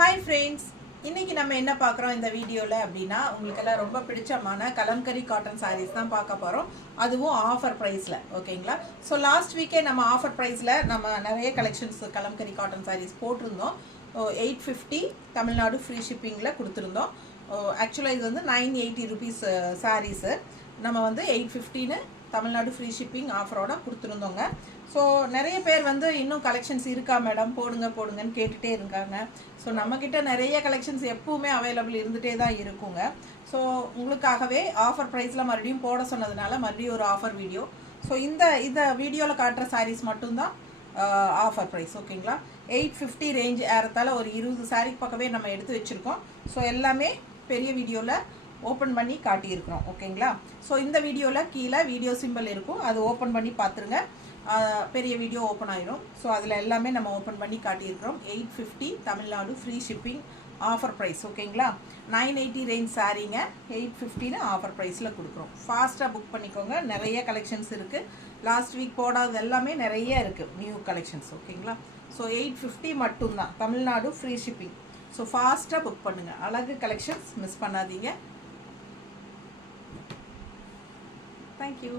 Hi friends, இன்னைக்கு நம்ம என்ன பார்க்குறோம் இந்த வீடியோவில் அப்படின்னா உங்களுக்கெல்லாம் ரொம்ப பிடிச்சமான கலம்கரி காட்டன் சாரீஸ் தான் பார்க்க போகிறோம். அதுவும் ஆஃபர் ப்ரைஸில். ஓகேங்களா? ஸோ லாஸ்ட் வீக்கே நம்ம ஆஃபர் ப்ரைஸில் நம்ம நிறைய கலெக்ஷன்ஸ் கலம்கரி காட்டன் சாரீஸ் போட்டிருந்தோம். 850 தமிழ்நாடு ஃப்ரீ ஷிப்பிங்கில் கொடுத்துருந்தோம். ஆக்சுவலாக இது வந்து 980 ருபீஸ் சாரீஸு நம்ம வந்து 850ன்னு தமிழ்நாடு ஃப்ரீ ஷிப்பிங் ஆஃபரோட கொடுத்துருந்தோங்க. ஸோ நிறைய பேர் வந்து இன்னும் கலெக்ஷன்ஸ் இருக்கா மேடம் போடுங்கன்னு கேட்டுகிட்டே இருக்காங்க. ஸோ நம்மக்கிட்ட நிறைய கலெக்ஷன்ஸ் எப்பவுமே அவைலபிள் இருந்துகிட்டே தான் இருக்குங்க. ஸோ உங்களுக்காகவே ஆஃபர் ப்ரைஸில் மறுபடியும் போட சொன்னதுனால மறுபடியும் ஒரு ஆஃபர் வீடியோ. ஸோ இந்த வீடியோவில் காட்டுற சாரீஸ் மட்டும்தான் ஆஃபர் ப்ரைஸ். ஓகேங்களா? 850 ரேஞ்ச் ஏறத்தால் ஒரு 20 சாரீக்கு பக்கமே நம்ம எடுத்து வச்சுருக்கோம். ஸோ எல்லாமே பெரிய வீடியோவில் ஓப்பன் பண்ணி காட்டியிருக்கிறோம். ஓகேங்களா? ஸோ இந்த வீடியோவில் கீழே வீடியோ சிம்பிள் இருக்கும், அது ஓப்பன் பண்ணி பார்த்துருங்க. பெரிய வீடியோ ஓப்பன் ஆயிரும். ஸோ அதில் எல்லாமே நம்ம ஓப்பன் பண்ணி காட்டியிருக்கிறோம். 850 Tamil Nadu free shipping offer price. ஓகேங்களா? 980 ரேஞ்ச் சாரீங்க 850ன்னு ஆஃபர் ப்ரைஸில் கொடுக்குறோம். ஃபாஸ்ட்டாக புக் பண்ணிக்கோங்க. நிறைய கலெக்ஷன்ஸ் இருக்குது. லாஸ்ட் வீக் போடாதது எல்லாமே நிறைய இருக்குது நியூ கலெக்ஷன்ஸ். ஓகேங்களா? ஸோ 850 மட்டும்தான் தமிழ்நாடு ஃப்ரீ ஷிப்பிங். ஸோ ஃபாஸ்ட்டாக புக் பண்ணுங்கள். அழகு கலெக்ஷன்ஸ் மிஸ் பண்ணாதீங்க. தேங்க்யூ.